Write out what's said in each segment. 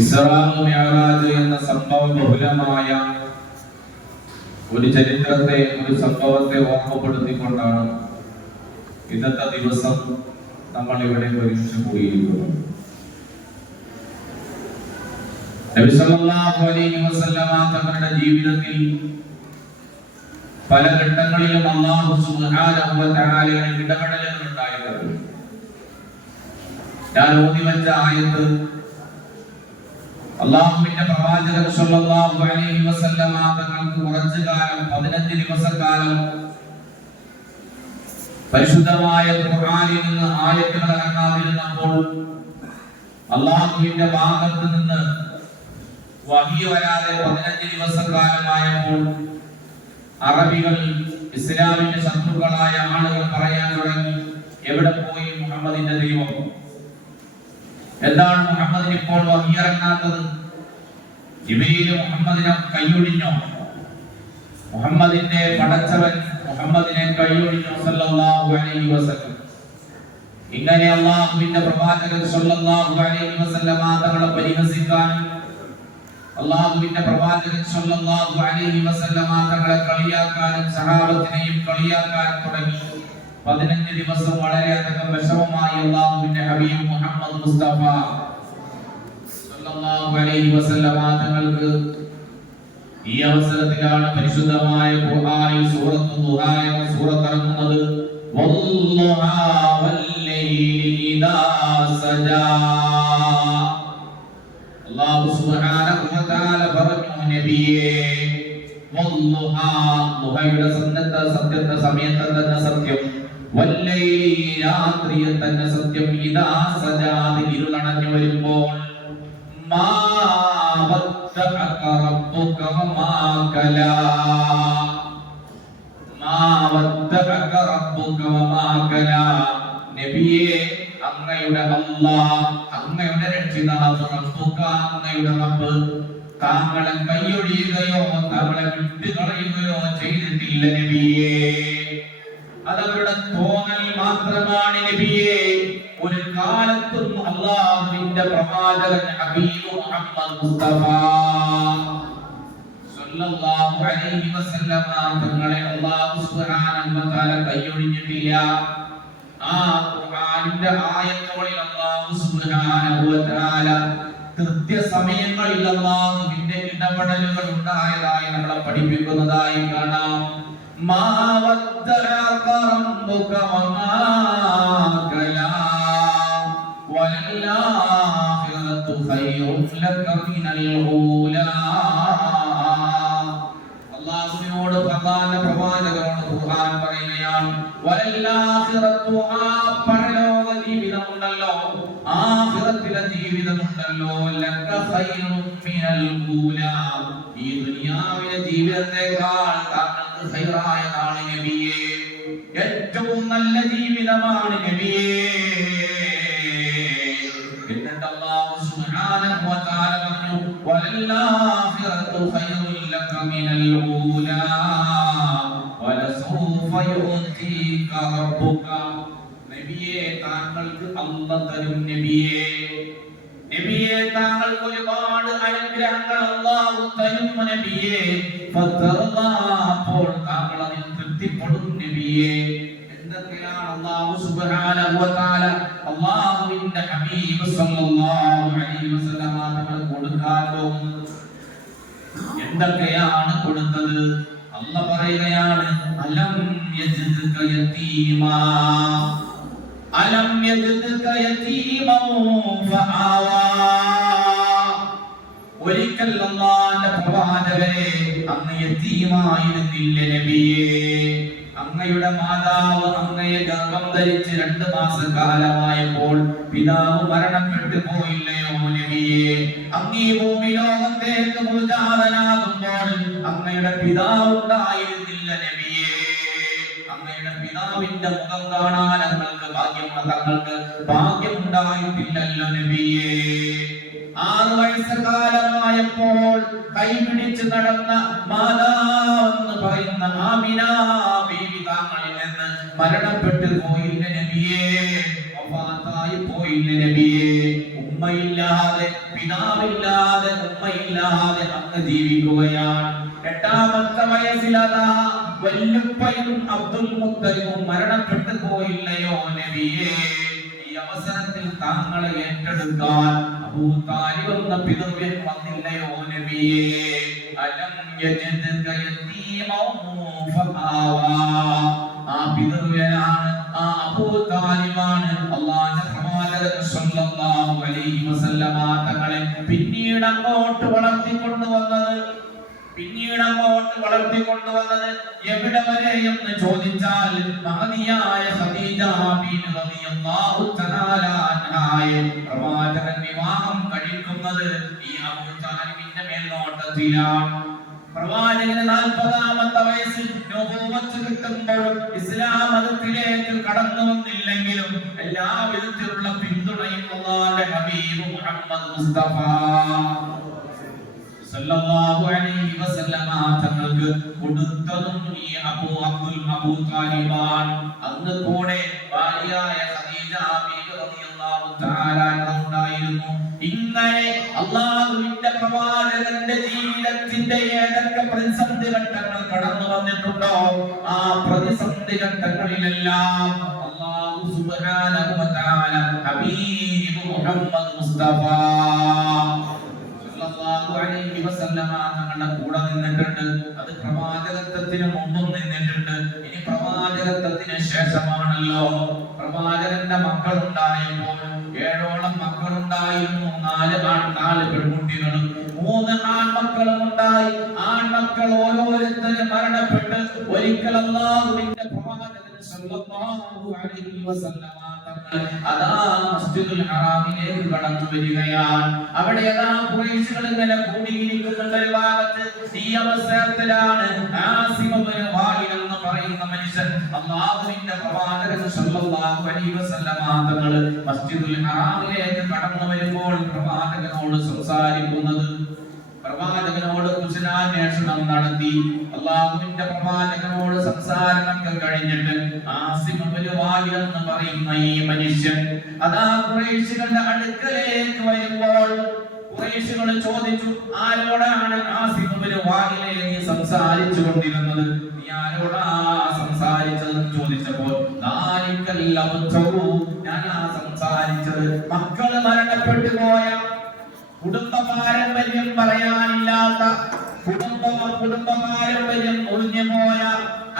ഇസ്രാ മിഅ്റാജ് എന്ന സംഭവ ബഹുലമായ ഒരു ചരിത്രത്തെ, ഒരു സംഭവത്തെ ഓർമ്മപ്പെടുത്തിക്കൊണ്ടാണ് ഇന്നത്തെ ദിവസം നമ്മൾ ഇവിടെ ഒരുമിച്ച് കൂടിയിരിക്കുന്നത്. നബി സല്ലല്ലാഹു അലൈഹി വസല്ലമ തങ്ങളുടെ ജീവിതത്തിൽ പല ഘട്ടങ്ങളിലും അല്ലാഹു സുബ്ഹാനഹു വ തആലയുടെ ഇടപെടലുകൾ ഉണ്ടായിട്ടുണ്ട്. ഞാൻ ഓതി വെച്ച ആയത്ത് അല്ലാഹുവിന്റെ പ്രവാചകൻ സല്ലല്ലാഹു അലൈഹി വസല്ലമ തങ്ങൾക്ക് കുറച്ചു കാലം 15 ദിവസക്കാലം പരിശുദ്ധമായ ഖുർആനിൽ നിന്ന് ആയത്തുകൾ ഇറങ്ങാതിരുന്നപ്പോൾ അല്ലാഹുവിന്റെ ഭാഗത്ത് നിന്ന് വഹി വരാതെ 15 ദിവസക്കാലമായപ്പോൾ അറബികൾ, ഇസ്ലാമിന്റെ ശത്രുക്കളായ ആളുകൾ പറയാൻ തുടങ്ങി, എവിടെ പോയി മുഹമ്മദിന്റെ ദൈവം? എന്താണ് മുഹമ്മദിന് ഇപ്പോൾ വഹി ഇറങ്ങാത്തത്? ജിബ്രീൽ മുഹമ്മദിനെ കൈയൊഴിഞ്ഞോ? മുഹമ്മദിന്റെ പടച്ചവൻ മുഹമ്മദിനെ കൈയൊഴിഞ്ഞു സല്ലല്ലാഹു അലൈഹി വസല്ലം. ഇങ്ങനെ അല്ലാഹുവിന്റെ പ്രവാചകൻ സല്ലല്ലാഹു അലൈഹി വസല്ലമ തങ്ങളെ പരിഹസിക്കാൻ, അല്ലാഹുവിന്റെ പ്രവാചകൻ സല്ലല്ലാഹു അലൈഹി വസല്ലമ തങ്ങളെ കളിയാക്കാനും സഹാബത്തിനെയും കളിയാക്കാൻ തുടങ്ങി. 15 ദിവസം വളരെയധികം വിഷമമായി അല്ലാഹുവിന്റെ ഹബീബ് മുഹമ്മദ് മുസ്തഫ സല്ലല്ലാഹു അലൈഹി വസല്ലമ തങ്ങൾക്ക്. ഈ അവസരത്തിലാണ് പരിശുദ്ധമായ ഖുർആനിൽ സൂറത്തു ദുഹാ എന്ന സൂറത്ത് ഇറങ്ങുന്നത്. വല്ലുഹാ വല്ലൈലി ഇദാ സജാ. അല്ലാഹു സുബ്ഹാനഹു വ തആല പറഞ്ഞു, നബിയേ, വല്ലുഹാ, ദുഹയുടെ സത്യത്തെ സമയത്തെ തന്നെ സത്യം, വല്ലൈലി, രാത്രിയെ തന്നെ സത്യം, ഇദാ സജാ, ഇരുളണഞ്ഞു വരുമ്പോൾ, മാ വദ്ദഅക റബ്ബുക വമാ കലാ, മാ വദ്ദഅക റബ്ബുക വമാ കലാ. നബിയേ, അങ്ങയുടെ അല്ലാഹ്, അങ്ങയുടെ രക്ഷിതാവ്, റബ്ബുക, അങ്ങയുടെ റബ്ബ് താങ്കളെ കൈയൊഴിയുകയോ താങ്കളെ വിട്ടുകളയുകയോ ചെയ്തിട്ടില്ല നബിയേ. അതവരുടെ തോന്നൽ മാത്രമാണ് നബിയേ. ഒരു കാലത്തും അല്ലാഹുവിന്റെ പ്രവാചകൻ ഹബീബ് മുഹമ്മദ് മുസ്തഫ സല്ലല്ലാഹു അലൈഹി വസല്ലമ തങ്ങളെ അല്ലാഹു സുബ്ഹാനഹു വ തആല കൈയൊഴിഞ്ഞിട്ടില്ല. ആ ഖുർആനിന്റെ ആയത്തുകളിൽ അല്ലാഹു സുബ്ഹാനഹു വ തആല കൃത്യസമയങ്ങളിൽ അല്ലാഹുവിന്റെ ഇടപെടലുകൾ ഉണ്ടായതായി നമ്മളെ പഠിപ്പിക്കുന്നതായി കാണാം. മാ വദ്ദഅക റബ്ബുക വമാ കലാ വലല്ലാഹിറതു ഖൈറുൻ ലക മിനൽ ഊലാ. അല്ലാഹുവിനോട് പ്രവാചകനോട് ഖുർആൻ പറയുകയാണ്, വലല്ലാഹിറതു, ആ പരലോക ജീവിതമുണ്ടല്ലോ, ആഖിറത്തിലെ ജീവിതമുണ്ടല്ലോ, ലക ഖൈറുൻ മിനൽ ഊലാ, ഈ ദുനിയാവിലെ ജീവിതത്തെക്കാൾ താങ്കൾക്ക് ഖൈറായതാണ് നബിയേ, ഏറ്റവും നല്ല ജീവിതമാണ് നബിയേ. എന്നിട്ട് അല്ലാഹു സുബ്ഹാനഹു വ തആല പറഞ്ഞു, വലല്ലാഹിറതു ഖൈറുൻ ലക മിനൽ ഊലാ വലസൗഫ യുഅതീക റബ്ബുക. നബിയേ, താങ്കൾക്ക് അല്ലാഹു തരും നബിയേ. നബിയേ, താങ്കൾക്ക് ഒരുപാട് അനുഗ്രഹങ്ങൾ അല്ലാഹു തരും നബിയേ. ഫതർദാ, അപ്പോൾ താങ്കൾ അതിൽ തൃപ്തിപ്പെടും നബിയേ. എന്തൊക്കെയാണ് അല്ലാഹു സുബ്ഹാനഹു വ തആല അല്ലാഹുവിന്റെ ഹബീബ് സല്ലല്ലാഹു അലൈഹി വസല്ലമ തങ്ങൾ കൊടുക്കാൻ പോകുന്നത്? എന്തൊക്കെയാണ് കൊടുത്തത്? അല്ലാഹു പറയുകയാണ്, അലം യജ്ദക യതീമാ, അലം യജ്ദക യതീമൻ ഫആവാ. ഒരിക്കൽ അല്ലാഹുവിന്റെ പ്രവാചകരെ, അങ്ങ് യതീമായിരുന്നില്ല നബിയേ. അങ്ങയുടെ മാതാവ് അങ്ങയെ ഗർഭം ധരിച്ച് 2 മാസക്കാലമായപ്പോൾ പിതാവ് മരണപ്പെട്ടു പോയില്ലയോ നബിയേ? അങ്ങ് ഈ ഭൂമി ലോകത്തേക്ക് പൂജാതനാകുമ്പോൾ അങ്ങയുടെ പിതാവ് ഉണ്ടായിരുന്നില്ല നബിയേ. അങ്ങയുടെ പിതാവിന്റെ മുഖം കാണാൻ തങ്ങൾക്ക് ഭാഗ്യമുണ്ടായിട്ടില്ലല്ലോ നബിയേ. 6 വയസ്സുകാലമായപ്പോൾ കൈപിടിച്ച് നടന്ന മാതാവെന്ന് പറയുന്ന ആമിന ബീവി താങ്കളിൽ നിന്ന് മരണപ്പെട്ടു പോയില്ല നബിയേ. വഫാത്തായി പോയില്ല നബിയേ. ഉമ്മയില്ലാതെ പിതാവില്ലാതെ ഉമ്മയില്ലാതെ അങ്ങ് ജീവിക്കുകയാണ്. 8ാമത്തെ വയസ്സിൽ അതാ വല്ലുപ്പയും അബ്ദുൽ മുത്തലിബും മരണപ്പെട്ടു പോയില്ലയോ നബിയേ. ഈ അവസരത്തിൽ താങ്കളെ ഏറ്റെടുക്കാൻ അബൂ താലിബ് എന്ന പിതൃവ്യൻ വന്നില്ലയോ നബിയേ. അലം യജിദ്ക യതീമൻ ഫആവാ. ആ പിതൃവ്യനാണ്, ആ അബൂ താലിബാണ് അല്ലാഹുവിന്റെ പ്രവാചകൻ സ്വല്ലല്ലാഹു അലൈഹി വസല്ലമ തങ്ങളെ പിന്നീട് അങ്ങോട്ട് വളർത്തിക്കൊണ്ടുവന്നത്. എവിടെ വരെ എന്ന് ചോദിച്ചാൽ മഹദിയായ ഖദീജ ബിൻത് റളിയല്ലാഹു തആല അൻഹായെ പ്രവാചകൻ വിവാഹം കഴിക്കുന്നത് ഈ അബൂ താലിബിന്റെ മേൽനോട്ടത്തിലാണ്. പ്രവാചകന് 40ാമത്തെ വയസ്സിൽ നബുവത്ത് കിട്ടുമ്പോൾ ഇസ്ലാം മതത്തിലേക്ക് കടന്നു വന്നില്ലെങ്കിലും എല്ലാ വിധത്തിലുള്ള പിന്തുണയും അല്ലാഹുവിന്റെ ഹബീബ് മുഹമ്മദ് മുസ്തഫ സല്ലല്ലാഹു അലൈഹി വസല്ലമ തങ്ങൾക്ക് കൊടുത്തതും ഈ അബൂ താലിബാൻ. അന്ന് കൂടെ ഭാര്യയായ ഖദീജ ബിൻത് റളിയല്ലാഹു തആല ഉണ്ടായിരുന്നു. ഇങ്ങനെ അല്ലാഹുവിന്റെ പ്രവാചകന്റെ ജീവിതത്തിന്റെ ഏതൊക്കെ പ്രതിസന്ധി ഘട്ടങ്ങൾ കടന്നു വന്നിട്ടുണ്ടോ ആ പ്രതിസന്ധി ഘട്ടങ്ങളിലെല്ലാം അല്ലാഹു സുബ്ഹാനഹു വ തആല ഹബീബ് മുഹമ്മദ് മുസ്തഫ സല്ലല്ലാഹു അലൈഹി വസല്ലമ തങ്ങളുടെ കൂടെ നിന്നിട്ടുണ്ട്. അത് പ്രവാചകത്വത്തിന് മുമ്പും നിന്നിട്ടുണ്ട്. ഇനി പ്രവാചകത്വത്തിന് ശേഷമാണല്ലോ. പ്രവാചകന്റെ മക്കളുണ്ടായപ്പോൾ 7ഓളം മക്കളുണ്ടായിരുന്നു. 4 പെൺകുട്ടികളും 3 ആൺമക്കളും ഉണ്ടായി. ആൺമക്കൾ ഓരോരുത്തരും മരണപ്പെട്ട് ഒരിക്കൽ അല്ലാഹുവിന്റെ പ്രവാചകൻ സല്ലല്ലാഹു അലൈഹി വസല്ലമ അതാ മസ്ജിദുൽ ഹറാമിലേക്ക് കടന്നു വരികയാണ്. അവിടെ അതാ ഖുറൈശികൾ ഇങ്ങനെ കൂടിയിരിക്കുന്ന ഒരു ഭാഗത്ത് ഈ അവസരത്തിലാണ് ആസിം ഇബ്നു വാഇൽ എന്ന് പറയുന്ന മനുഷ്യൻ അല്ലാഹുവിന്റെ പ്രവാചകൻ സല്ലല്ലാഹു അലൈഹി വസല്ലമ തങ്ങൾ മസ്ജിദുൽ ഹറാമിലേക്ക് കടന്നു വരുമ്പോൾ പ്രവാചകനോട് സംസാരിക്കുന്നത്. പ്രവാചകനോട് കുശലാന്വേഷണം നടത്തി. അല്ലാഹുവിന്റെ പ്രവാചകനോട് സംസാരമൊക്കെ കഴിഞ്ഞിട്ട് ആസിം ഇബ്നു വാഇൽ എന്ന് പറയുന്ന ഈ മനുഷ്യൻ അതാ ഖുറൈശികളുടെ അടുക്കലേക്ക് വരുമ്പോൾ ഖുറൈശികൾ ചോദിച്ചു, ആരോടാണ് ആസിം ഇബ്നു വാഇൽ നീ സംസാരിച്ചു കൊണ്ടിരുന്നത്? നീ ആരോടാ സംസാരിച്ചതെന്ന് ചോദിച്ചപ്പോൾ ഞാൻ സംസാരിച്ചത് മക്കള് മരണപ്പെട്ടു പോയ, കുടുംബ പാരമ്പര്യം പറയാനില്ലാത്ത, കുടുംബ പാരമ്പര്യം ഒഴിഞ്ഞു പോയ,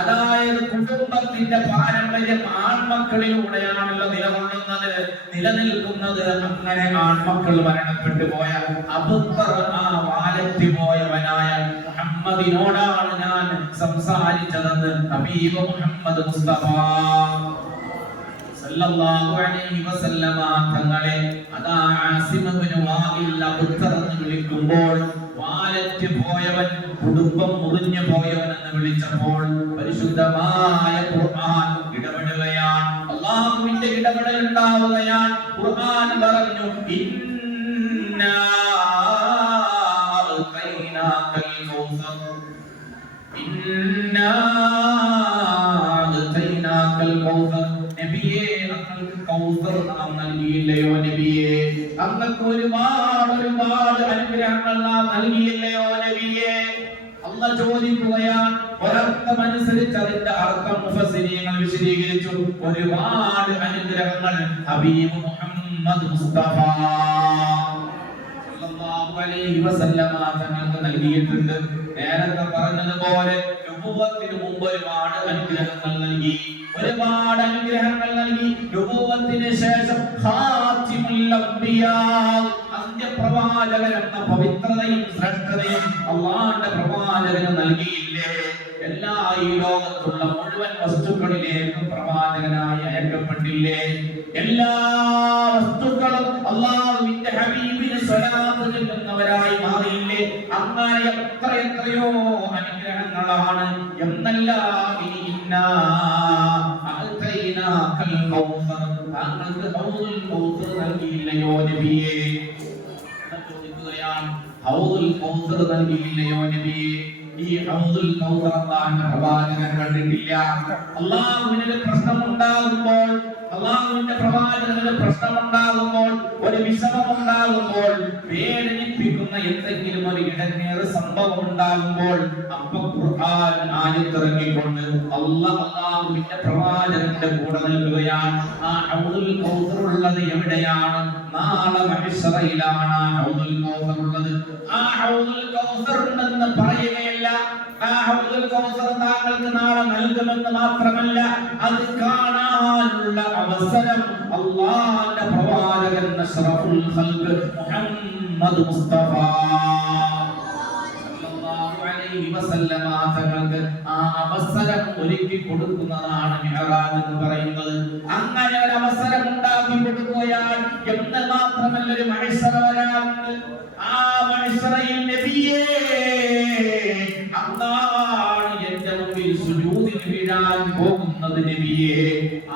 അതായത് കുടുംബത്തിന്റെ പാരമ്പര്യം ആൺമക്കളിലൂടെയാണല്ലോ നിലനിൽക്കുന്നത്. അങ്ങനെ ആൺമക്കൾ മരണപ്പെട്ടു പോയ വാലറ്റ് പോയവനായ മുഹമ്മദിനോടാണ് ഞാൻ സംസാരിച്ചതെന്ന് ഹബീബ് മുഹമ്മദ് മുസ്തഫ സല്ലല്ലാഹു അലൈഹി വസല്ലമ തങ്ങളെ അതാ ആസിം ഇബ്നു വാഇൽ അബുത്തറെന്ന് വിളിക്കുമ്പോൾ വാലറ്റ് പോയവൻ, കുടുംബം മുറിഞ്ഞു പോയവൻ എന്ന് വിളിച്ചപ്പോൾ പരിശുദ്ധമായ ഖുർആൻ ഇടപെടുകയാണ്. അല്ലാഹുവിന്റെ ഇടപെടൽ ഉണ്ടാവുകയാണ്. ഖുർആൻ പറഞ്ഞു, ഇന്നാ അൽഖൈനാകൽ കൗസർ, ഇന്നാ അൽഖൈനാകൽ കൗസർ. നബിയേ, അങ്ങൾക്ക് കൗസർ നാം നൽകിയില്ലയോ നബിയേ? അങ്ങൾക്ക് ഒരുപാട് അനുഗ്രഹങ്ങൾ നാം നൽകിയില്ലയോ നബിയേ? അല്ലാഹ് ചോദിക്കുകയാണ്. ഒരർത്ഥമനുസരിച്ച് അതിന്റെ അർത്ഥം മുഫസ്സിരീങ്ങൾ വിശദീകരിച്ചു. ഒരുപാട് അനുഗ്രഹങ്ങൾ ഹബീബ് മുഹമ്മദ് മുസ്തഫ സല്ലല്ലാഹു അലൈഹി വസല്ലമ തങ്ങൾക്ക് നൽകിയിട്ടുണ്ട്. നേരത്തെ പറഞ്ഞതുപോലെ നുബുവത്തിന് മുമ്പ് ഒരുപാട് അനുഗ്രഹങ്ങൾ നൽകി. നുബുവത്തിന് ശേഷം ഖാതിമുൽ അംബിയാ, അന്ത്യപ്രവാചകൻ എന്ന പവിത്രതയും ശ്രേഷ്ഠതയും അല്ലാഹുവിന്റെ പ്രവാചകന് നൽകിയില്ലേ? എല്ലാ ഈ ലോകത്തുള്ള മുഴുവൻ വസ്തുക്കളിലേക്കും പ്രവാചകനായി അയക്കപ്പെട്ടില്ലേ? എല്ലാ വസ്തുക്കളും അല്ലാഹുവിന്റെ ഹബീബിന് സ്വലാത്ത് ചൊല്ലുന്നവരായി മാറിയില്ലേ? അങ്ങനെ എത്രയോ അനുഗ്രഹങ്ങളാണ്. എന്നല്ല താങ്കൾക്ക് ഹൗദുൽ കൗസർ നൽകിയില്ലയോ നബിയേ? ചോദിക്കുകയാണ്, ഹൗദുൽ കൗസർ നൽകിയില്ലയോ നബിയേ? ഈ ഹൗദുൽ കൗസർ അല്ലാഹുവിന്റെ പ്രവാചകൻ കണ്ടിട്ടില്ല. അല്ലാഹുവിന് പ്രശ്നം ഉണ്ടാകുമ്പോൾ അള്ളാഹുവിന്റെ പ്രവാചകന് പ്രശ്നമുണ്ടാകുമ്പോൾ, ഒരു വിഷമമുണ്ടാകുമ്പോൾ, വേദനിപ്പിക്കുന്ന എന്തെങ്കിലും ഒരു ഇടങ്ങേറ് സംഭവം ഉണ്ടാകുമ്പോൾ അപ്പൊ ഖുർആൻ ആയത്തിറങ്ങിക്കൊണ്ട് അള്ളാഹുവിന്റെ പ്രവാചകന്റെ കൂടെ നിൽക്കുകയാണ്. ആ ഹൗദുൽ കൗസർ ഉള്ളത് എവിടെയാണ്? നാളെ മഹ്ശറയിലാണ് ഹൗദുൽ കൗസർ ഉള്ളത്. ആ ഹൗദുൽ കൗസർ ഉണ്ടെന്ന് പറയുകയല്ല, ആ ഹൗദുൽ കൗസർ താങ്കൾക്ക് നാളെ നൽകുമെന്ന് മാത്രമല്ല, അത് കാണാനുള്ള അവസരം അല്ലാഹുവിന്റെ പ്രവാചകൻ അഷ്റഫുൽ ഖൽഖ് മുഹമ്മദ് മുസ്തഫ തങ്ങൾക്ക് ആ അവസരം ഒരുക്കി കൊടുക്കുന്നതാണ് മിഅ്റാജ് എന്ന് പറയുന്നത്. അങ്ങനെ ഒരു അവസരം ഉണ്ടാക്കി കൊടുക്കുകയാൽ എന്ന് മാത്രമല്ല, ഒരു മഹ്ശറ വരാനുണ്ട്. ആ മഹ്ശറയിൽ നബിയേ അല്ലാഹ് എന്റെ മുമ്പിൽ സുജൂദിൽ വീഴാൻ പോകുന്നത് നബിയേ.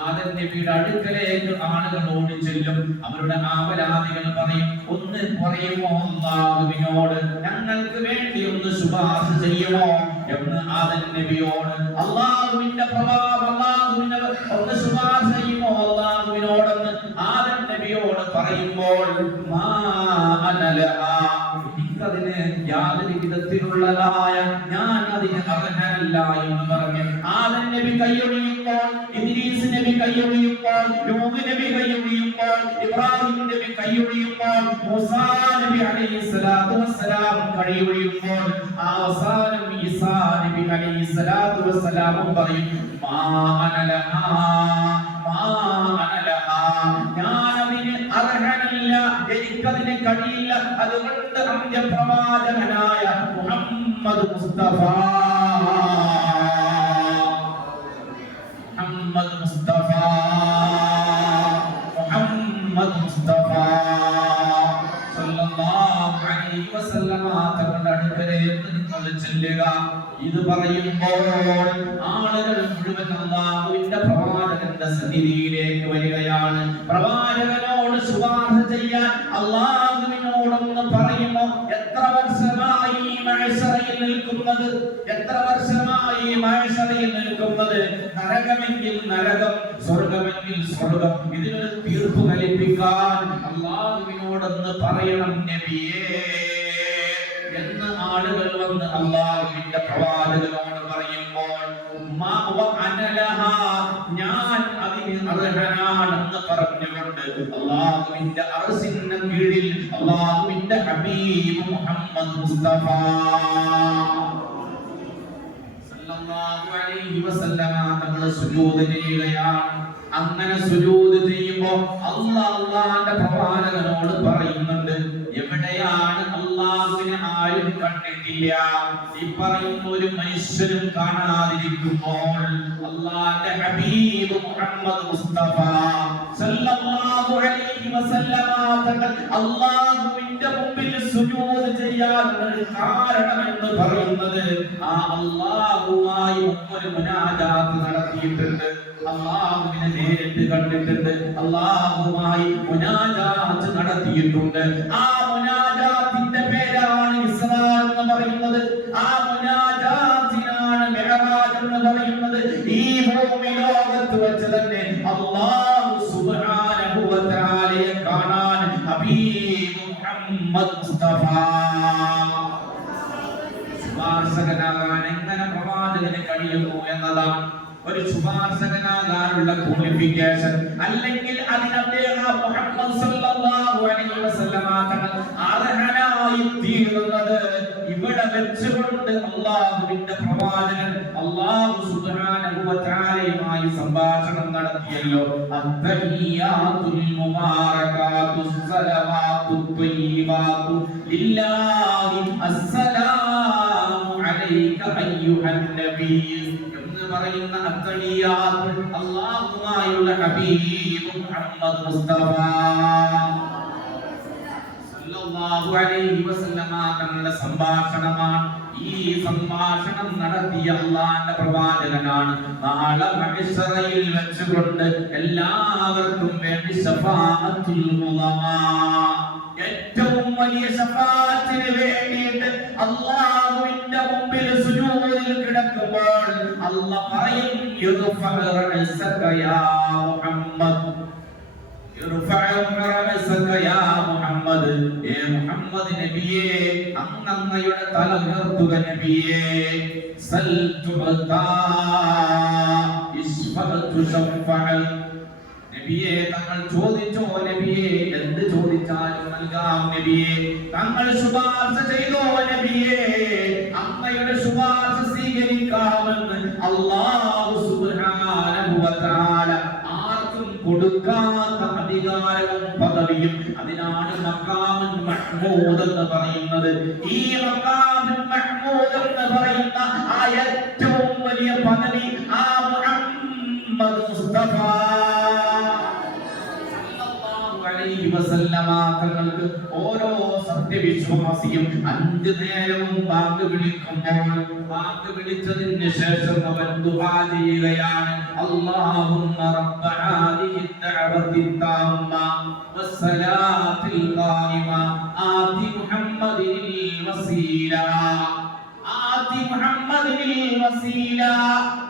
ആദം നബിയുടെ അടുക്കലേക്ക് ആളുകൾ ഓടി ചെല്ലും. അവരുടെ ആവലാദികൾ പറയും, ഒന്ന് പറയുമോ അല്ലാഹുവിനോട്, ഞങ്ങൾക്ക് വേണ്ടി ഒന്ന് ശുപാർശ ചെയ്യുമോ എന്ന് ആദം നബിയോട്. അല്ലാഹുവിന്റെ പ്രഭാവം, അല്ലാഹുവിനെ ഒന്ന് ശുപാർശ ചെയ്യുമോ അല്ലാഹുവിനോടെന്ന് ആദം നബിയോട് പറയുമ്പോൾ മാ അനലഹാ, എനിക്കതിന് യാതൊരു വിധത്തിലുള്ളതായ ഞാൻ അതിന് അർഹനല്ല എന്ന് പറഞ്ഞ് ആദം നബി കൈയൊഴിയുമ്പോൾ, ഇദ്രീസ് നബി കൈയൊഴിയുമ്പോൾ, നൂഹ് നബി കൈയൊഴിയുമ്പോൾ, ഇബ്രാഹിം നബി കൈയൊഴിയുമ്പോൾ, മൂസാ നബി അലൈഹിസ്സലാത്തു വസ്സലാം കൈയൊഴിയുമ്പോൾ, അവസാനം ഈസാ നബി അലൈഹിസ്സലാത്തു വസ്സലാം പറയും മാ അനലഹാ, മാ അനലഹാ, ഞാൻ അതിന് അർഹനല്ല, എനിക്കതിന് കഴിയില്ല. അതുകൊണ്ട് അന്ത്യപ്രവാചകനായ മുഹമ്മദ് മുസ്തഫ, മുഹമ്മദ് മുസ്തഫ, മുഹമ്മദ് മുസ്തഫ സല്ലല്ലാഹു അലൈഹി വസല്ലമ തങ്ങളുടെ അടുക്കലേക്ക് നിങ്ങൾ ചെല്ലുക. ഇത് പറയുമ്പോൾ ആളുകൾ മുഴുവൻ അല്ലാഹുവിന്റെ പ്രവാചകന്റെ സന്നിധിയിലേക്ക് വരികയാണ്. പ്രവാചകനോട് ശുപാർശ ചെയ്യാൻ അല്ലാഹുവിനോടൊന്ന് പറയുമോ? എത്ര വർഷമായി മഹ്ശറയിൽ നിൽക്കുന്നത്? എത്ര വർഷമായി മഹ്ശറയിൽ നിൽക്കുന്നത്? നരകമെങ്കിൽ നരകം, സ്വർഗമെങ്കിൽ സ്വർഗം, ഇതിനൊരു തീർപ്പ് കൽപ്പിക്കാൻ അല്ലാഹുവിനോടൊന്ന് പറയണം നബിയേ എന്ന് ആളുകൾ വന്ന് അല്ലാഹുവിന്റെ പ്രവാചകനോട് പറയുമ്പോൾ ഞാൻ അതിന് അർഹനാണെന്ന് പറഞ്ഞുകൊണ്ട് അല്ലാഹുവിന്റെ അർശിന്റെ കീഴിൽ അല്ലാഹുവിന്റെ ഹബീബ് മുഹമ്മദ് മുസ്തഫ സല്ലല്ലാഹു അലൈഹി വസല്ലമ തങ്ങൾ സുജൂദ് ചെയ്യുകയാണ്. അങ്ങനെ സുജൂദ് ചെയ്യുമ്പോൾ അല്ലാഹുവിന്റെ പ്രവാചകനോട് പറയുന്നുണ്ട്, എവിടെയാണ് അല്ലാഹുവിനെ ആരും കണ്ടിട്ടില്ല, ഈ പറയുന്ന ഒരു മനുഷ്യരും കാണാതിരിക്കുമ്പോൾ അല്ലാഹുവിന്റെ ഹബീബ് മുഹമ്മദ് മുസ്തഫ സല്ലല്ലാഹു അലൈഹി വസല്ലമ തങ്ങൾ അല്ലാഹുവിന്റെ മുമ്പിൽ സുജൂദ് ചെയ്യാനുള്ള കാരണം എന്ന് പറയുന്നത് ആ അല്ലാഹുവുമായി ഒരു മുനാജാത്ത് നടത്തിയിട്ടുണ്ട്, അല്ലാഹുവിനെ നേരിട്ട് കണ്ടിട്ടുണ്ട്, അല്ലാഹുവുമായി മുനാജാത്ത് നടത്തിയിട്ടുണ്ട്. ആ മുനാജാത്തിന്റെ പേരാണ് ഇസ്രാ എന്ന് പറയുന്നത്. ആ മുനാജാത്തിനാണ് മിഅ്റാജ് എന്ന് പറയുന്നത്. ഈ ഭൂമി ലോകത്ത് വെച്ച് തന്നെ അല്ലാഹു സുബ്ഹാനഹു വ തആലയെ കാണാൻ ഹബീബ് മുഹമ്മദ് മുസ്തഫ ശുപാർശകനാകാൻ എങ്ങനെ പ്രവാചകന് കഴിയുന്നു എന്നതാണ് ഒരു ശുപാർശകനാകാനുള്ള ക്വാളിഫിക്കേഷൻ. അല്ലെങ്കിൽ അതിന് അദ്ദേഹം മുഹമ്മദ് സല്ലല്ലാഹു അലൈഹി വസല്ലമ തങ്ങൾ അർഹനായി തീരുന്നത് ഇവിടെ വെച്ചുകൊണ്ട് അല്ലാഹുവിന്റെ പ്രവാചകൻ അല്ലാഹു സുബ്ഹാനഹു വ തആലയുമായി സംഭാഷണം നടത്തിയല്ലോ. അത്തഹിയാത്തുൽ മുബാറകാതുസ് സലവാതുത് ത്വയ്യിബാതു ലില്ലാഹി അസ്സലാമു അലൈക അയ്യുഹൻ നബി എന്ന് പറയുന്ന അത്തഹിയാത്ത് അല്ലാഹുമായുള്ള ഹബീബ് മുഹമ്മദ് മുസ്തഫ സല്ലല്ലാഹു അലൈഹി വസല്ലമ തങ്ങളുടെ സംഭാഷണമാണ്. ഈ സംഭാഷണം നടത്തിയ അല്ലാഹുവിന്റെ പ്രവാചകനാണ് നാളെ മഹ്ശറയിൽ വെച്ചുകൊണ്ട് എല്ലാവർക്കും വേണ്ടി ശഫാഅത്തുൽ ഉളമാ, ഏറ്റവും വലിയ ശഫാഅത്തിന് വേണ്ടിയിട്ട് അല്ലാഹുവിന്റെ മുമ്പിൽ സുജൂദിൽ കിടക്കുമ്പോൾ അല്ലാഹ് പറയും യുഗ്ഫറ യാ മുഹമ്മദ്, മുഹമ്മദ്, ഏ മുഹമ്മദ് നബിയേ, അങ്ങയുടെ തല ഉയർത്തുക നബിയേ. സൽ തുഅതാ ഇശ്ഫഅ തുശഫഅ. നബിയെ തങ്ങൾ ചോദിച്ചോ നബിയെ, എന്ത് ചോദിച്ചാലും നൽകാം നബിയെ. തങ്ങൾ ശുപാർശ ചെയ്തോ നബിയെ, അങ്ങയുടെ ശുപാർശ സ്വീകരിക്കാമെന്ന് അല്ലാഹു സുബ്ഹാനഹു വ തആല ആർക്കും കൊടുക്കാത്ത അധികാരവും പദവിയും. അതിനാണ് മഖാമുൽ മഹ്മൂദ് എന്ന് പറയുന്നത്. ഈ മഖാമുൽ മഹ്മൂദ് എന്ന് പറയുന്ന ആ ഏറ്റവും വലിയ പദവി ആ മുഹമ്മദ് മുസ്തഫ തങ്ങൾക്ക് ഓരോ സത്യവിശ്വാസിയും 5 നേരവും ബാങ്ക് വിളിക്കുമ്പോൾ, ബാങ്ക് വിളിച്ചതിന് ശേഷം അവൻ ദുആ ചെയ്യുകയാണ്. അല്ലാഹുമ്മ റബ്ബ ഹാദിഹി ദഅവതി തമ്മ വസ്സലാത്തിൽ ഖായിമ ആതി മുഹമ്മദിൽ വസീല. ആതി മുഹമ്മദിൽ വസീല.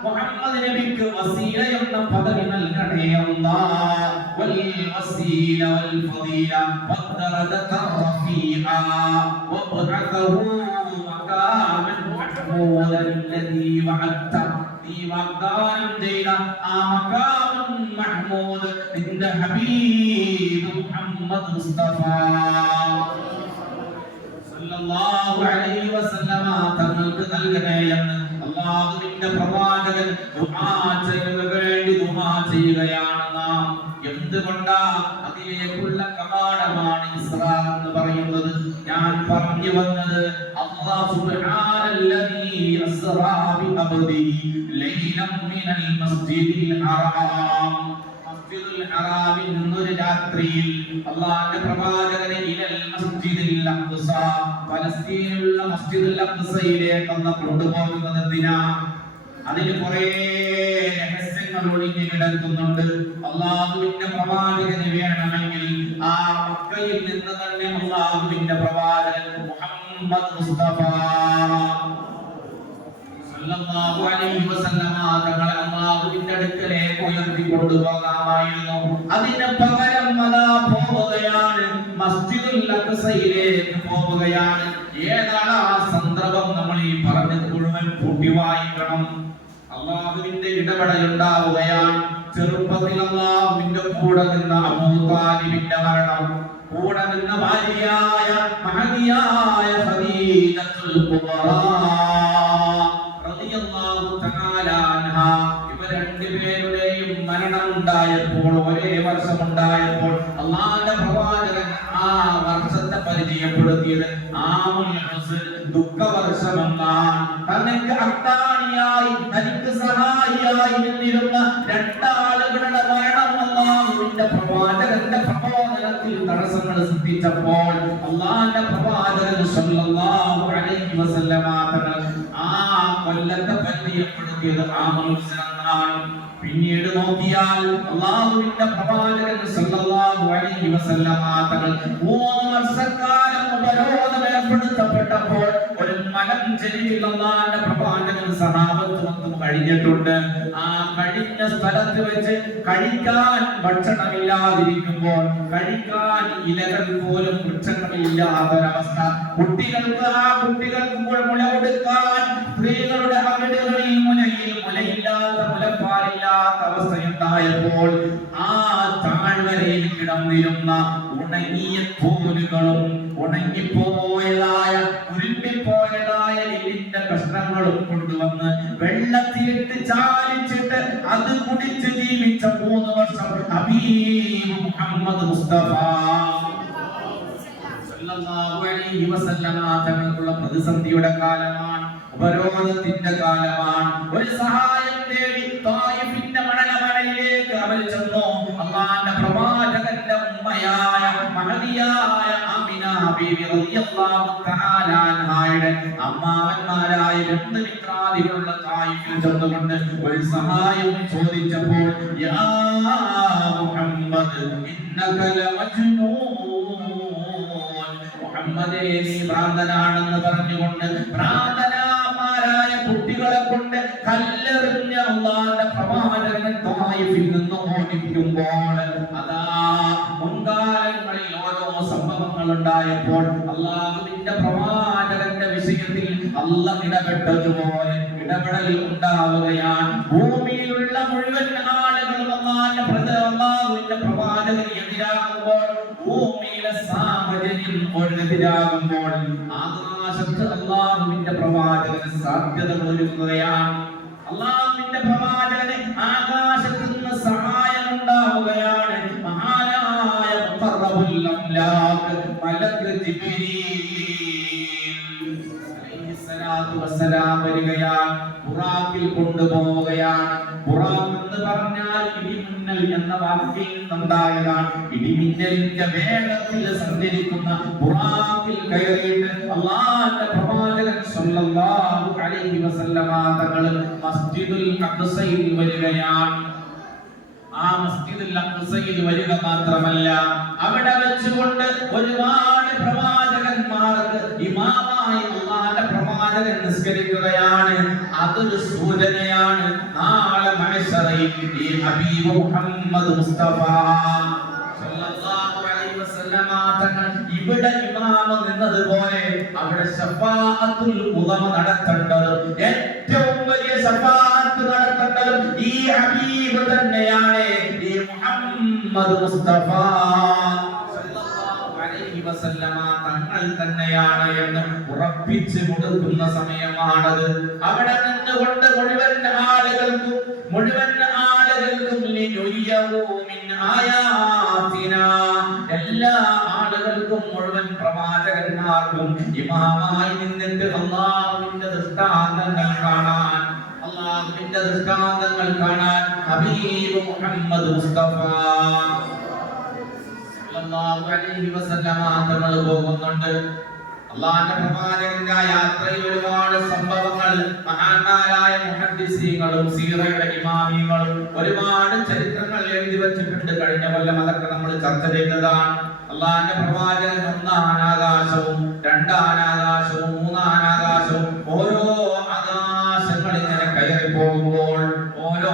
മുഹമ്മദ് നബിക്ക് വസീല എന്ന പദവി നൽകണേ അല്ലാഹ്. വൽ വസീല വൽ ഫദീല വദ്ദറജത റഫീഅ വബ്അതഹു മഖാമൻ മഹ്മൂദൻ അല്ലദീ വഅദ്ത. നീ വാഗ്ദാനം ചെയ്ത ആ മഖാമുൻ മഹ്മൂദ് നിന്റെ ഹബീബ് മുഹമ്മദ് മുസ്തഫ സല്ലല്ലാഹു അലൈഹി വസല്ലമ തങ്ങൾക്ക് നൽകണേ എന്ന് അല്ലാഹുവിന്റെ പ്രവാചകൻ ദുആ ചെയ്യുകയാണ് നാം. എന്തുകൊണ്ടാ? അതിലേക്കുള്ള കവാടമാണ് ഇസ്രാ എന്ന് പറയുന്നത്. ഞാൻ പറഞ്ഞു വന്നത് അല്ലാഹു സുബ്ഹാനല്ലദീ അസ്റാ ബി അബ്ദിഹി ലൈലൻ മിനൽ മസ്ജിദിൽ ഹറാം. മസ്ജിദുൽ ഹറാമിൽ നിന്നൊരു രാത്രിയിൽ അല്ലാഹുവിന്റെ പ്രവാചകനെ ഇലൽ മസ്ജിദിൽ അഖ്സ, ഫലസ്തീനിലുള്ള മസ്ജിദുൽ അഖ്സയിലേക്ക് അല്ലാഹു കൊണ്ടുപോകുന്നത് എന്തിനാ? അതിന് കുറേ രഹസ്യങ്ങൾ ഒളിഞ്ഞു കിടക്കുന്നുണ്ട്. അല്ലാഹുവിന്റെ പ്രവാചകന് വേണമെങ്കിൽ ആ മക്കയിൽ നിന്ന് തന്നെ അല്ലാഹുവിന്റെ പ്രവാചകൻ മുഹമ്മദ് മുസ്തഫ സല്ലല്ലാഹു അലൈഹി വസല്ലമ തങ്ങളെ അല്ലാഹുവിന്റെ അടുക്കലേക്ക് ഉയർത്തി കൊണ്ടുപോകാമായിരുന്നു. അതിന് പകരം അതാ പോവുകയാണ്, മസ്ജിദുൽ അഖ്സയിലേക്ക് പോവുകയാണ്. ഏതാണ് ആ സന്ദർഭം? നമ്മൾ ഈ പറഞ്ഞത് മുഴുവൻ കൂട്ടി വായിക്കണം. അല്ലാഹുവിന്റെ ഇടപെടൽ ഉണ്ടാവുകയാണ്. ചെറുപ്പത്തിൽ അല്ലാഹുവിന്റെ കൂടെ നിന്ന അബൂ താലിബിന്റെ മരണം, കൂടെ നിന്ന ഭാര്യയായ മഹദിയായ ഖദീജത്തുൽ കുബ്റാ റളിയല്ലാഹു തആല അൻഹ, ഇവർ രണ്ടുപേരുടെയും മരണം ഉണ്ടായപ്പോൾ, ഒരേ വർഷം ഉണ്ടായപ്പോൾ അല്ലാഹുവിന്റെ പ്രവാചകൻ ആ വർഷത്തെ പരിചയപ്പെടുത്തിയത് ആമുൽ ഹസ്ൻ, ദുഃഖവർഷമെന്നാണ്. തനിക്ക് അത്താണിയായി, തനിക്ക് സഹായിയായി നിന്നിരുന്ന 2 ആളുകളുടെ മരണം അല്ലാഹുവിന്റെ പ്രവാചകന്റെ പ്രബോധനത്തിൽ തടസ്സങ്ങൾ സൃഷ്ടിച്ചപ്പോൾ അല്ലാഹുവിന്റെ പ്രവാചകൻ സല്ലല്ലാഹു അലൈഹി വസല്ലമ തങ്ങൾ ആ കൊല്ലത്തെ പരിചയപ്പെടുത്തിയത് ആമുൽ ഹസ്ൻ എന്നാണ്. പിന്നീട് നോക്കിയാൽ അല്ലാഹുവിന്റെ പ്രവാചകൻ സല്ലല്ലാഹു അലൈഹി വസല്ലമ തങ്ങൾ 3 വർഷക്കാലം ഉപരോധം ഏർപ്പെടുത്തപ്പെട്ടപ്പോൾ ഒരു മലഞ്ചെരിയിൽ അല്ലാഹുവിന്റെ പ്രവാചകൻ സഹാബത്തുമൊത്തും കഴിഞ്ഞിട്ടുണ്ട്. ആ കഴിഞ്ഞ സ്ഥലത്ത് വെച്ച് കഴിക്കാൻ ഭക്ഷണമില്ലാതിരിക്കുമ്പോൾ, കഴിക്കാൻ ഇലകൾ പോലും വൃക്ഷങ്ങളില്ലാത്തൊരവസ്ഥ, കുട്ടികൾക്ക് മുല കൊടുക്കാൻ സ്ത്രീകളുടെ അവിടുകളിൽ മുലയില്ലാത്ത, മുലപ്പാലില്ലാത്ത അവസ്ഥയുണ്ടായപ്പോൾ ആ താഴ്വരയിൽ കിടന്നിരുന്ന ഉണങ്ങിയ തോലുകളും ഉണങ്ങിപ്പോയതായ ഉരുണ്ടിപ്പോയതായ എല്ലിന്റെ കഷ്ണങ്ങളും കൊണ്ടുവന്ന് വെള്ളത്തിലിട്ട് ചാലിച്ചിട്ട് അത് കുടിച്ച് ജീവിച്ച 3 വർഷം ഹബീബ് മുഹമ്മദ് മുസ്തഫ സല്ലല്ലാഹു അലൈഹി വസല്ലമ തങ്ങൾക്കുള്ള പ്രതിസന്ധിയുടെ കാലമാണ്, ഉപരോധത്തിന്റെ കാലമാണ്. ഒരു സഹായം തേടി തായിഫിന്റെ മണലമലയിലേക്ക് അവർ ചെന്നു. അല്ലാഹുവിന്റെ പ്രവാചകന്റെ ഉമ്മയായ മഹദിയായ ആമിന ബീവി റളിയല്ലാഹു തആല അൻഹയുടെ അമ്മാവന്മാരായ 2 മിത്രാദികളുള്ള തായിഫിൽ ചെന്നുകൊണ്ട് ഒരു സഹായം ചോദിച്ചപ്പോൾ യാ മുഹമ്മദ് ഇന്നക ലമജ്നൂൻ, മുഹമ്മദേ നീ ഭ്രാന്തനാണെന്ന് പറഞ്ഞുകൊണ്ട് ഭ്രാന്തനായ കുട്ടികളെ കൊണ്ട് കല്ലെറിഞ്ഞ അല്ലാഹുവിന്റെ പ്രവാചകൻ തായിഫിൽ നിന്ന് ഓടിക്കുമ്പോൾ അതാ മുൻകാലങ്ങളിൽ ഓരോ സംഭവങ്ങൾ ഉണ്ടായപ്പോൾ അല്ലാഹുവിന്റെ പ്രവാചകന്റെ വിഷയത്തിൽ അല്ലാഹ് ഇടപെട്ടതുപോലെ ഇടപെടൽ ഉണ്ടാവുകയാണ്. ഭൂമിയിലുള്ള മുഴുവൻ ആളുകളും അല്ലാഹുവിന്റെ പ്രവാചകന് എതിരാകുമ്പോൾ, ഭൂമിയിലെ സാഹചര്യം എതിരാകുമ്പോൾ ആകാശത്ത് അല്ലാഹുവിന്റെ പ്രവാചകന് സാധ്യതകൾ ഒരുങ്ങുകയാണ്. അല്ലാഹുവിന്റെ പ്രവാചകന് ആകാശത്ത് നിന്ന് സഹായം ഉണ്ടാവുകയാണ്. മഹാനായ മുഖറബുൽ അംലാഖ് മലക്ക് ജിബ്രീൽ അലൈഹിസ്സലാത്തു വസ്സലാം വരികയാണ്, ബുറാഖിൽ കൊണ്ടുപോവുകയാണ്. ബുറാഖ് എന്ന് പറഞ്ഞാൽ ഇടിമിന്നൽ എന്ന വാക്കിൽ നിന്നുണ്ടായതാണ്. ഇടിമിന്നലിന്റെ വേഗത്തിൽ സഞ്ചരിക്കുന്ന ബുറാഖിൽ കയറിയിട്ട് അല്ലാഹുവിന്റെ പ്രവാചകൻ സ്വല്ലല്ലാഹു അലൈഹി വസല്ലമ തങ്ങൾ മസ്ജിദുൽ അഖ്സയിൽ വരികയാണ്. ആ മസ്ജിദുൽ അഖ്സയിൽ വരിക മാത്രമല്ല, അവിടെ വെച്ചുകൊണ്ട് ഒരുപാട് പ്രവാചകന്മാർക്ക് ഇമാമായി അല്ലാഹുവിന്റെ പ്രവാചകൻ നിസ്കരിക്കുകയാണ്. അതൊരു സൂചനയാണ് നാളെ മഹ്ശറിൽ ഈ ഹബീബ് മുഹമ്മദ് മുസ്തഫ സല്ലല്ലാഹു അലൈഹി വസല്ലമ തങ്ങൾ ഇവിടെ ഇമാമ നിന്നതുപോലെ അവിടെ ശഫാഅത്തുൽ ഉളമ നടത്തേണ്ടത്, ഏറ്റവും വലിയ ശഫാഅത്ത് നടത്തേണ്ടത് ഈ ഹബീബ് തന്നെയാണ്, ഈ മുഹമ്മദ് മുസ്തഫ സല്ലല്ലാഹു അലൈഹി വസല്ലമ തങ്ങൾ തന്നെയാണ് എന്ന് ഉറപ്പിച്ചു കൊടുക്കുന്ന സമയമാണത്. അവിടെ നിന്നുകൊണ്ട് മുഴുവൻ ആളുകൾക്കും എല്ലാ ആളുകൾക്കും മുഴുവൻ പ്രവാചകന്മാർക്കും ഇമാമായി നിന്നിട്ട് അല്ലാഹുവിന്റെ ദൃഷ്ടാന്തങ്ങൾ കാണാൻ ഹബീബ് മുഹമ്മദ് മുസ്തഫ സല്ലല്ലാഹു അലൈഹി വസല്ലമ തങ്ങൾ പോകുന്നുണ്ട്. അല്ലാഹുവിന്റെ പ്രവാചകന്റെ യാത്രയിൽ ഒരുപാട് സംഭവങ്ങൾ മഹാന്മാരായ മുഹദ്ദിസീങ്ങളും സീറയുടെ ഇമാമികളും ഒരുപാട് ചരിത്രങ്ങൾ എഴുതി വെച്ചിട്ടുണ്ട്. കഴിഞ്ഞ കൊല്ലം അതൊക്കെ നമ്മൾ ചർച്ച ചെയ്തതാണ്. അല്ലാഹുവിന്റെ പ്രവാചകൻ 1 ആകാശവും 2 ആകാശവും 3 ആകാശവും ഓരോ ആകാശങ്ങൾ ഇങ്ങനെ കയറി പോകുമ്പോൾ ഓരോ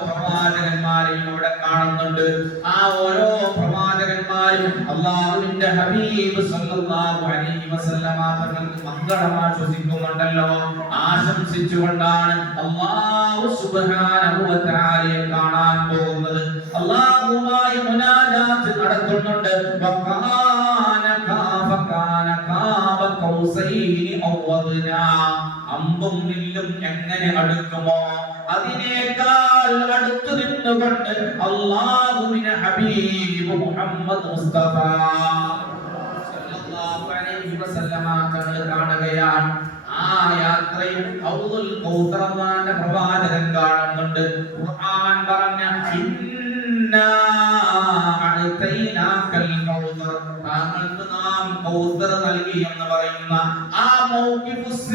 പ്രവാചകന്മാരെയും അവിടെ കാണുന്നുണ്ട്. ആ ഓരോ പ്രവാചകന്മാരും അല്ലാഹുവിന്റെ ഹബീബ് സല്ലല്ലാഹു അലൈഹി വസല്ലമ തങ്ങൾക്ക് മംഗളം ആശംസിക്കുന്നുണ്ടല്ലോ. ആശംസിച്ചുകൊണ്ടാണ് അല്ലാഹു സുബ്ഹാനഹു വ തആലയെ കാണാൻ പോകുന്നത്. അല്ലാഹുവുമായി മുനാജാത്ത് നടത്തുന്നുണ്ട്. അമ്പും വില്ലും എങ്ങനെ അടുക്കുമോ അതിനേക്കാൾ അടുത്തു നിന്നുകൊണ്ട് അല്ലാഹുവിന്റെ ഹബീബ് മുഹമ്മദ് മുസ്തഫ സല്ലല്ലാഹു അലൈഹി വസല്ലമ തങ്ങൾ കാണുകയാണ്. ആ യാത്രയിൽ ഔദുൽ കൗസറിന്റെ പ്രവാചകൻ കാണുന്നുണ്ട്. ഖുർആൻ പറഞ്ഞ ഇന്നാ അഅതൈനാകൽ കൗസർ, താങ്കൾക്ക് നാം കൗസർ നൽകി എന്ന് പറയുന്ന ആ മൗഖിഫുസ്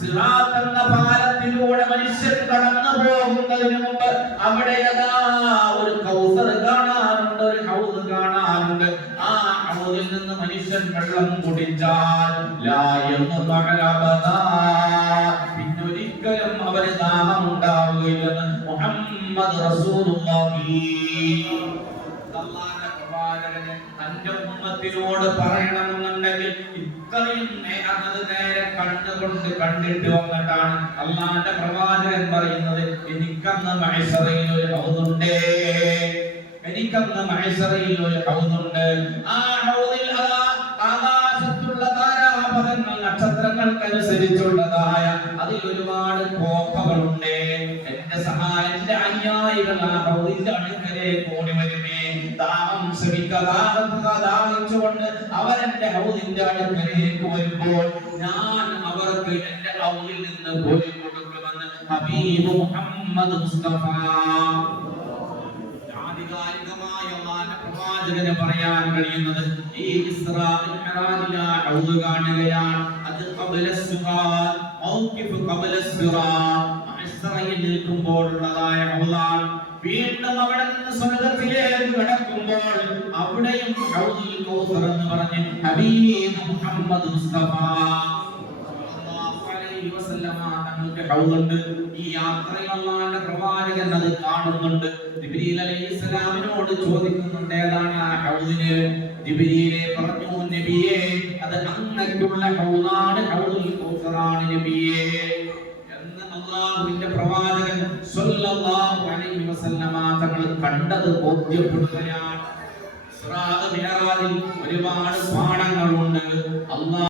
സിറാത്ത് എന്ന പാലത്തിലൂടെ മനുഷ്യൻ കടന്നു പോകുന്നതിന് മുമ്പ് അവിടെ ഒരു കൗസർ കാണാറുണ്ട്, ഒരു ഹൗദ് കാണാറുണ്ട്. ആ ഹൗദിൽ നിന്ന് മനുഷ്യൻ വെള്ളം കുടിച്ചാൽ പിന്നൊരിക്കലും അവന് ദാഹം ഉണ്ടാവുകയില്ലെന്ന് മുഹമ്മദ് റസൂലുള്ളാഹി തന്റെ ഉമ്മത്തിനോട് പറയണമെന്നുണ്ടെങ്കിൽ ഇത്രയും നേരെ കണ്ണുകൊണ്ട് കണ്ടിട്ട് വന്നിട്ടാണ് അല്ലാഹുവിന്റെ പ്രവാചകൻ പറയുന്നത്, എനിക്കന്ന് മഹ്ശറിൽ ഒരു ഹൗദുണ്ട്, ആ ഹൗദിൽ ആകാശത്തുള്ള താരാപഥങ്ങൾ നക്ഷത്രങ്ങൾക്കനുസരിച്ചുള്ളതായ അതിൽ ഒരുപാട് കോപ്പകളുണ്ട്. എന്റെ സഹായന്റെ അനുയായികൾ ആ ഹൗദിന്റെ അടുക്കലേക്ക് ഓടി വരുമേ, ദാഹം ദാഹിച്ചുകൊണ്ട് അവരെന്റെ ഹൗദിന്റെ അടുക്കലേക്ക് വരുമ്പോൾ ഞാൻ അവർക്ക് എന്റെ ഹൗദിൽ നിന്ന് കോരി കൊടുക്കുമെന്ന് ഹബീബ് മുഹമ്മദ് മുസ്തഫ പ്രവാചകന് പറയാൻ കഴിയുന്നത്. ഈ ഇസ്രാ മിഅ്റാജിൽ ഹൗദ് കാണുകയാണ്. അത് മഹ്ശറിൽ നിൽക്കുമ്പോഴുള്ളതായ ഹൗദാണ്. വീണ്ടും അവിടെ നിന്ന് സ്വർഗ്ഗത്തിലേക്ക് കടക്കുമ്പോൾ അവിടെയും ഹൗദുൽ കൗസർ എന്ന് പറഞ്ഞ് ഹബീബ് മുഹമ്മദ് മുസ്തഫ സല്ലല്ലാഹു അലൈഹി അലൈഹി വസല്ലമ തങ്ങൾക്ക് ഹൗദുണ്ട്. ഈ യാത്രയിൽ അല്ലാഹുവിന്റെ പ്രവാചകൻ അത് കാണുന്നുണ്ട്. ജിബ്രീൽ അലൈഹിസ്സലാമിനോട് ചോദിക്കുന്നുണ്ട്, ഏതാണ് ആ ഹൗദിന്? ജിബ്രീലേ പറഞ്ഞു, നബിയേ അത് അങ്ങക്കുള്ള ഹൗദാണ്, ഹൗദുൽ കൗസറാണ് നബിയേ എന്ന് അല്ലാഹുവിന്റെ പ്രവാചകൻ സ്വല്ലല്ലാഹു അലൈഹി വസല്ലമ തങ്ങൾ കണ്ടത് ബോധ്യപ്പെടുകയാണ്. ഇസ്രാ മിഅ്റാജിൽ ഒരുപാട് പാഠങ്ങളുണ്ട്. അല്ലാഹ്